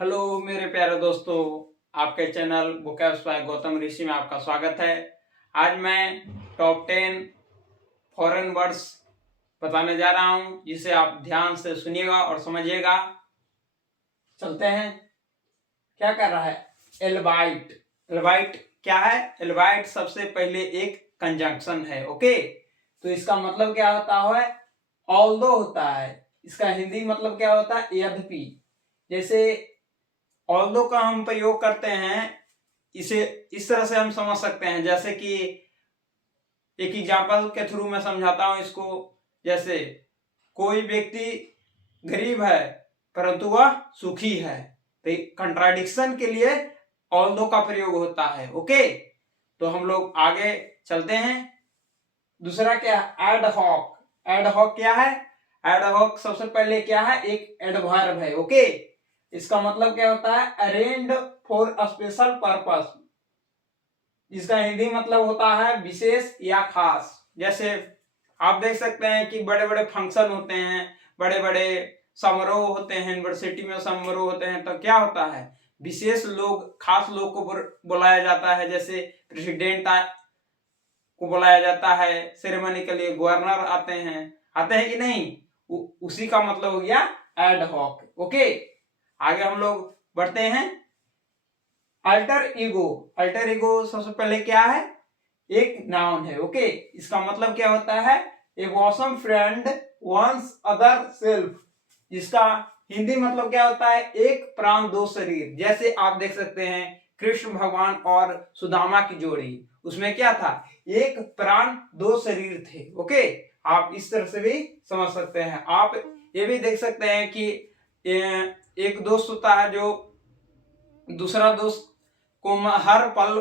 Hello मेरे प्यारे दोस्तों, आपके चैनल बुकैब्स बाय गौतम ऋषि में आपका स्वागत है। आज मैं टॉप 10 फॉरेन वर्ड्स बताने जा रहा हूं, जिसे आप ध्यान से सुनिएगा और समझिएगा। चलते हैं। क्या कर रहा है? एल्बाइट। एल्बाइट क्या है? एल्बाइट सबसे पहले एक कंजंक्शन है। ओके, तो इसका मतलब क्या होता है? ऑल्दो होता है। इसका हिंदी मतलब क्या होता है? यद्यपि। जैसे ऑल्दो का हम प्रयोग करते हैं, इसे इस तरह से हम समझ सकते हैं। जैसे कि एक एग्जाम्पल के थ्रू मैं समझाता हूं इसको। जैसे कोई व्यक्ति गरीब है परंतु वह सुखी है, तो कंट्राडिक्शन के लिए ऑल्दो का प्रयोग होता है। ओके, तो हम लोग आगे चलते हैं। दूसरा क्या है? एडहॉक। एडहॉक क्या है? एडहॉक सबसे पहले क्या है? एक एडवर्ब है। ओके, इसका मतलब क्या होता है? Arranged for a special purpose. इसका हिंदी मतलब होता है विशेष या खास। जैसे आप देख सकते हैं कि बड़े बड़े फंक्शन होते हैं, बड़े बड़े समारोह होते हैं, यूनिवर्सिटी में समारोह होते हैं, तो क्या होता है? विशेष लोग, खास लोग को बुलाया जाता है। जैसे प्रेसिडेंट को बुलाया जाता है सेरेमनी के लिए, गवर्नर आते हैं कि नहीं? उसी का मतलब हो गया एड हॉक। ओके, आगे हम लोग बढ़ते हैं। Alter ego. अल्टर ईगो सबसे पहले क्या है? एक नाउन है। ओके, इसका मतलब क्या होता है? A bosom friend one's other self. इसका हिंदी मतलब क्या होता है? एक प्राण दो शरीर। जैसे आप देख सकते हैं कृष्ण भगवान और सुदामा की जोड़ी, उसमें क्या था? एक प्राण दो शरीर थे। ओके, आप इस तरह से भी समझ सकते हैं। आप ये भी देख सकते हैं कि एक दोस्त होता है जो दूसरा दोस्त को हर पल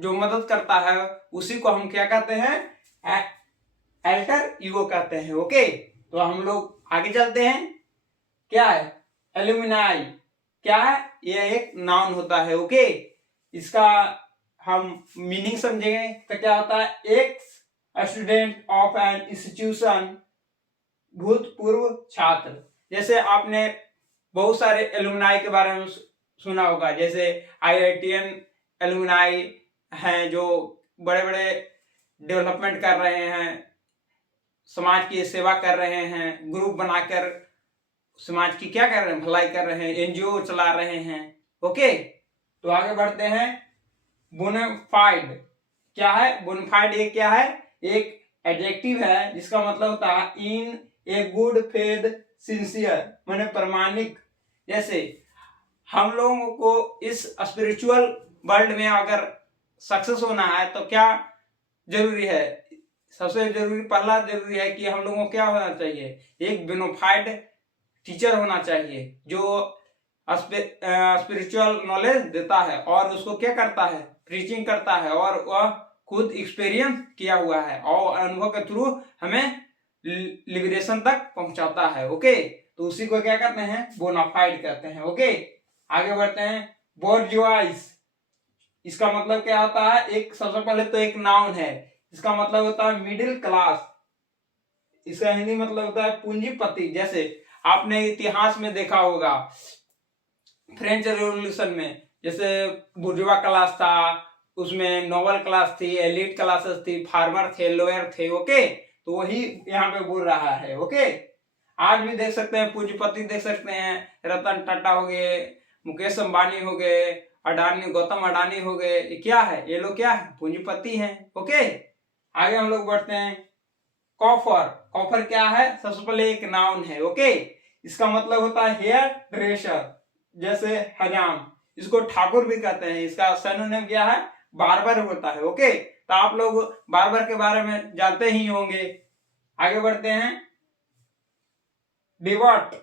जो मदद करता है, उसी को हम क्या कहते हैं? अल्टर ईगो कहते हैं। ओके, तो हम लोग आगे चलते हैं। क्या है? एल्यूमिनाई। क्या है? यह एक नाउन होता है। ओके, इसका हम मीनिंग समझेंगे तो क्या होता है? एक स्टूडेंट ऑफ एन इंस्टीट्यूशन, भूतपूर्व छात्र। जैसे आपने बहुत सारे एलुमनाई के बारे में सुना होगा। जैसे IITN एलुमनाई हैं जो बड़े बड़े डेवलपमेंट कर रहे हैं, समाज की सेवा कर रहे हैं, ग्रुप बनाकर समाज की क्या कर रहे हैं? भलाई कर रहे हैं, NGO चला रहे हैं। ओके, तो आगे बढ़ते हैं। बोनाफाइड। क्या है? बोनाफाइड ये क्या है? एक एडजेक्टिव है जिसका मतलब होता है इन ए गुड फेथ सिंसियर, माने प्रमाणिक। जैसे हम लोगों को इस स्पिरिचुअल वर्ल्ड में अगर सक्सेस होना है तो क्या जरूरी है? सबसे जरूरी, पहला जरूरी है कि हम लोगों को क्या होना चाहिए? एक बोनाफाइड टीचर होना चाहिए जो स्पिरिचुअल नॉलेज देता है और उसको क्या करता है? प्रीचिंग करता है, और वह खुद एक्सपीरियंस किया हुआ है और अनुभव के थ्रू हमें लिबरेशन तक पहुंचाता है। ओके, तो उसी को क्या कहते हैं? बोनाफाइड कहते हैं। ओके, आगे बढ़ते हैं। बोर्जुआइस। इसका मतलब क्या होता है? एक सबसे पहले तो एक नाउन है। इसका मतलब होता है मिडिल क्लास। इसका हिंदी मतलब होता है पूंजीपति। जैसे आपने इतिहास में देखा होगा फ्रेंच रेवोल्यूशन में, जैसे बुर्जुआ क्लास था, उसमें नोबल क्लास थी, एलिट क्लासेस थी, फार्मर थे, लॉयर थे। ओके, तो वही यहाँ पे बोल रहा है। ओके, आज भी देख सकते हैं पूंजीपति, देख सकते हैं रतन टाटा हो गए, मुकेश अंबानी हो गए, अडानी, गौतम अडानी हो गए। ये क्या है? ये लोग क्या है? पूंजीपति हैं। ओके, आगे हम लोग बढ़ते हैं। कॉफर। कॉफर क्या है? सबसे पहले एक नाउन है। ओके, इसका मतलब होता है हेयर ड्रेसर। जैसे हजाम, इसको ठाकुर भी कहते हैं। इसका सिनोनिम क्या है? बार्बर होता है। ओके, तो आप लोग बार्बर के बारे में जानते ही होंगे। आगे बढ़ते हैं। डिवोट।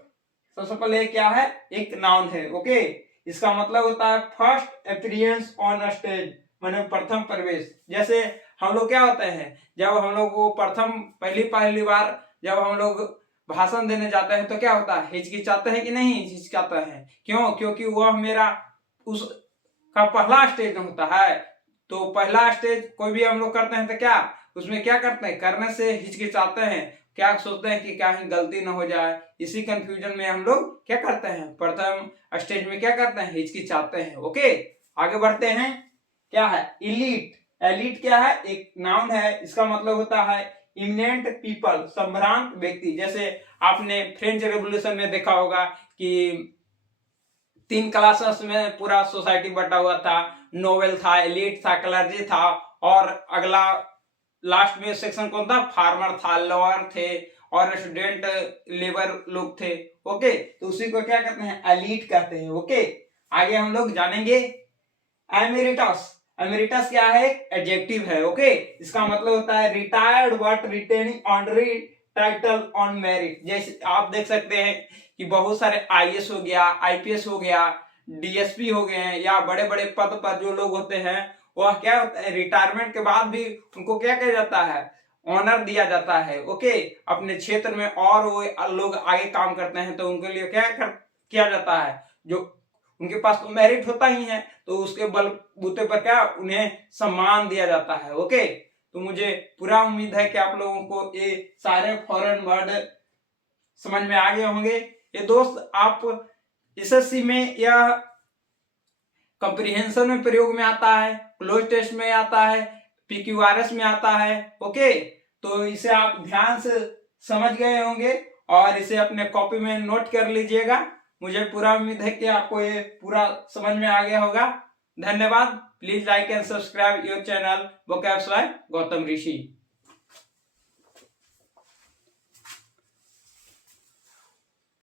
सबसे पहले क्या है? एक नाउन है। ओके, इसका मतलब होता है फर्स्ट अपीयरेंस ऑन स्टेज, माने प्रथम प्रवेश। जैसे हम लोग क्या होते हैं, जब हम लोग को पहली बार जब हम लोग भाषण देने जाते हैं तो क्या होता है? हिचकिचाते हैं कि नहीं हिचकिचाते हैं? क्यों? क्योंकि वह मेरा उस का पहला स्टेज होता है। तो पहला स्टेज कोई भी हम लोग करते हैं तो क्या उसमें क्या करते हैं? करने से हिचकिचाते हैं, क्या सोचते हैं कि कहीं गलती ना हो जाए, इसी कंफ्यूजन में हम लोग क्या करते हैं, प्रथम स्टेज में क्या करते हैं, हिचकिचाते हैं। ओके, आगे बढ़ते हैं। क्या है इलीट? एलीट क्या है? एक नाउन है, इसका मतलब होता है इमिनेंट पीपल, संभ्रांत व्यक्ति। जैसे आपने फ्रेंच रेवोल्यूशन में देखा होगा कि 3 क्लासेस में पूरा सोसाइटी बटा हुआ था, नोबेल था, एलीट था, क्लर्जी था, और अगला लास्ट में सेक्शन कौन था, फार्मर था, लॉयर थे, और स्टूडेंट लेबर लोग थे। ओके, तो उसी को क्या कहते हैं, एलीट कहते हैं। ओके, आगे हम लोग जानेंगे एमेरिटस। एमेरिटस क्या है? एडजेक्टिव है। ओके, इसका मतलब होता है retired but retaining honorary title on merit. जैसे आप देख सकते हैं कि बहुत सारे आईएएस हो गया, आईपीएस हो गया, डीएसपी हो गए हैं, या बड़े बड़े पद पर जो लोग होते हैं, वह क्या होता है, रिटायरमेंट के बाद भी उनको क्या किया जाता है, ऑनर दिया जाता है। ओके, अपने क्षेत्र में और वो लोग आगे काम करते हैं तो उनके लिए किया जाता है, जो उनके पास तो मेरिट होता ही है, तो उसके बलबूते पर क्या उन्हें सम्मान दिया जाता है। ओके, तो मुझे पूरा उम्मीद है कि आप लोगों को ये सारे फॉरेन वर्ड समझ में आ गए होंगे। ये दोस्त आप एसएससी में या कंप्रीहेंशन में प्रयोग में आता है, क्लोज टेस्ट में आता है, पीक्यूआरएस में आता है। ओके, तो इसे आप ध्यान से समझ गए होंगे और इसे अपने कॉपी में नोट कर लीजिएगा। मुझे पूरा उम्मीद है कि आपको ये पूरा समझ में आ गया होगा। धन्यवाद। Please like and subscribe your channel Vocabs by Gautam Rishi.